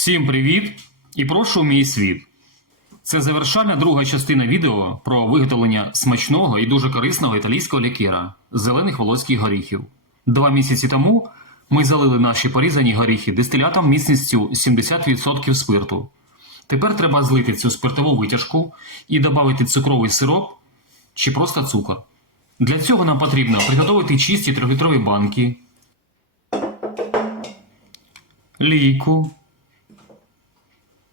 Всім привіт і прошу мій світ. Це завершальна друга частина відео про виготовлення смачного і дуже корисного італійського лікера з зелених волоських горіхів. Два місяці тому ми залили наші порізані горіхи дистилятом міцністю 70% спирту. Тепер треба злити цю спиртову витяжку і додати цукровий сироп чи просто цукор. Для цього нам потрібно приготувати чисті 3-літрові банки, лійку,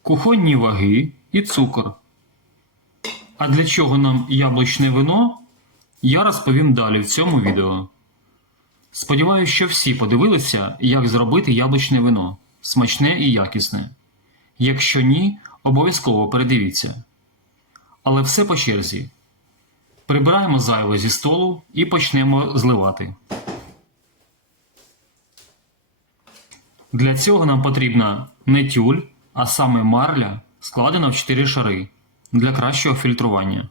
кухонні ваги і цукор. А для чого нам яблучне вино, я розповім далі в цьому відео. Сподіваюсь, що всі подивилися, як зробити яблучне вино смачне і якісне. Якщо ні, обов'язково передивіться. Але все по черзі. Прибираємо зайве зі столу і почнемо зливати. Для цього нам потрібна не тюль, а саме марля, складена в 4 шари для кращого фільтрування.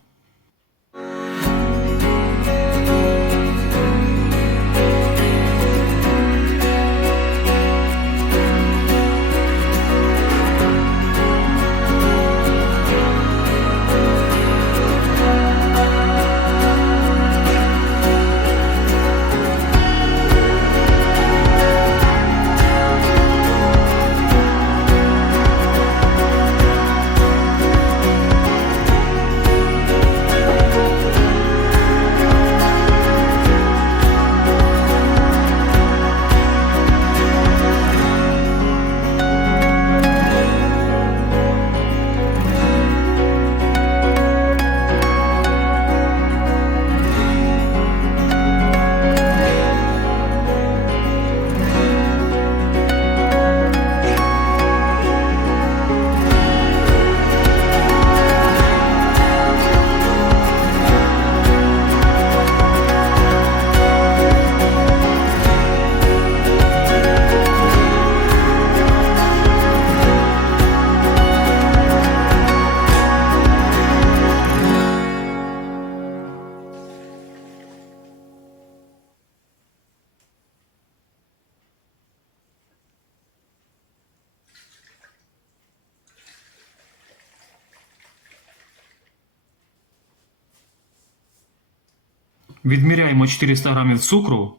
Відміряємо 400 г цукру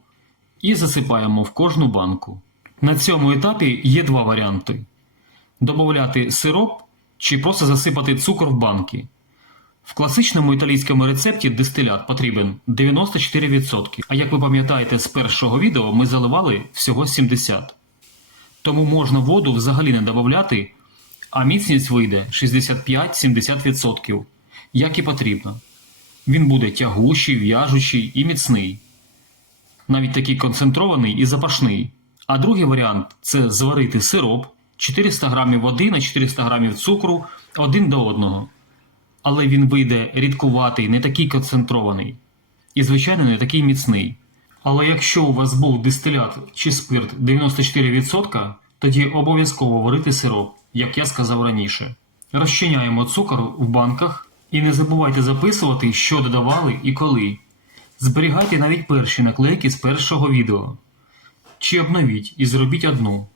і засипаємо в кожну банку. На цьому етапі є два варіанти: додати сироп чи просто засипати цукор в банки. В класичному італійському рецепті дистилят потрібен 94%, а як ви пам'ятаєте з першого відео, ми заливали всього 70%. Тому можна воду взагалі не додати, а міцність вийде 65-70%, як і потрібно. Він буде тягучий, в'яжучий і міцний. Навіть такий концентрований і запашний. А другий варіант це зварити сироп 400 г води на 400 г цукру один до одного. Але він вийде рідкуватий, не такий концентрований. І, звичайно, не такий міцний. Але якщо у вас був дистилят чи спирт 94%, тоді обов'язково варити сироп, як я сказав раніше. Розчиняємо цукор в банках і не забувайте записувати, що додавали і коли. Зберігайте навіть перші наклейки з першого відео. Чи обновіть і зробіть одну.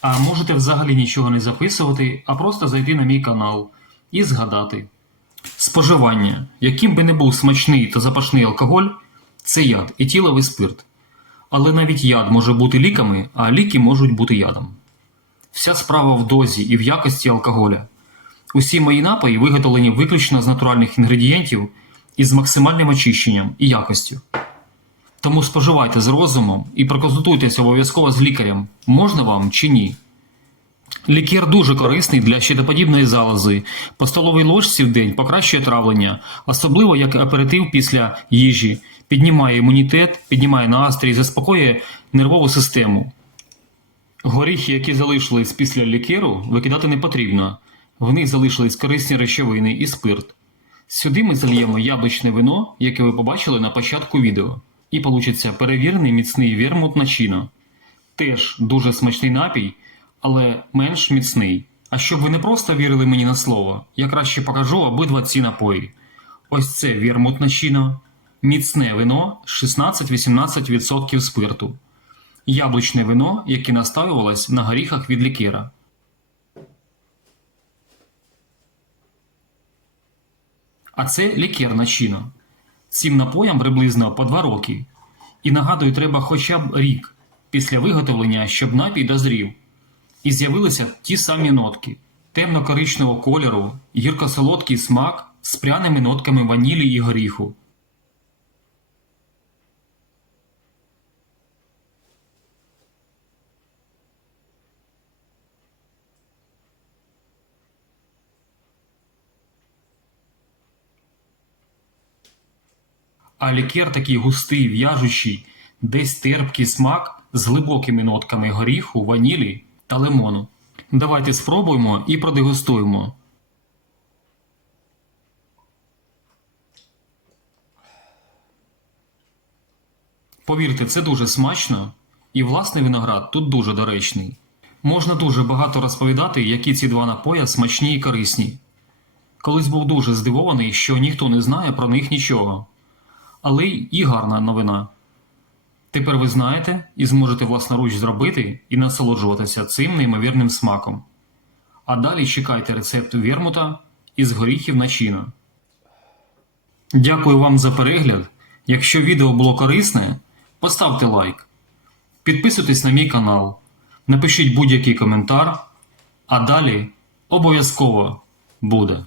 А можете взагалі нічого не записувати, а просто зайти на мій канал і згадати. Споживання, яким би не був смачний та запашний алкоголь, це яд і тіловий спирт. Але навіть яд може бути ліками, а ліки можуть бути ядом. Вся справа в дозі і в якості алкоголя. Усі мої напої виготовлені виключно з натуральних інгредієнтів і з максимальним очищенням і якостю. Тому споживайте з розумом і проконсультуйтеся обов'язково з лікарем, можна вам чи ні. Лікер дуже корисний для щитоподібної залози. По столовій ложці в день покращує травлення, особливо як аперитив після їжі, піднімає імунітет, піднімає настрій, заспокоює нервову систему. Горіхи, які залишились після лікеру, викидати не потрібно. В них залишились корисні речовини і спирт. Сюди ми зальємо яблучне вино, яке ви побачили на початку відео, і получиться перевірений міцний вермут начино. Теж дуже смачний напій, але менш міцний. А щоб ви не просто вірили мені на слово, я краще покажу обидва ці напої. Ось це вермут начино, міцне вино 16-18% спирту, яблучне вино, яке настоювалось на горіхах від лікера. А це лікерна чина. Цим напоям приблизно по 2 роки. І нагадую, треба хоча б рік після виготовлення, щоб напій дозрів. І з'явилися ті самі нотки темно-коричневого кольору, гірко-солодкий смак з пряними нотками ванілі і горіху. А лікер такий густий, в'яжучий, десь терпкий смак з глибокими нотками горіху, ванілі та лимону. Давайте спробуємо і продегустуємо. Повірте, це дуже смачно, і власний виноград тут дуже доречний. Можна дуже багато розповідати, які ці два напоя смачні і корисні. Колись був дуже здивований, що ніхто не знає про них нічого. Але й і гарна новина. Тепер ви знаєте і зможете власноруч зробити і насолоджуватися цим неймовірним смаком. А далі чекайте рецепт вермута із горіхів начина. Дякую вам за перегляд. Якщо відео було корисне, поставте лайк. Підписуйтесь на мій канал, напишіть будь-який коментар, а далі обов'язково буде.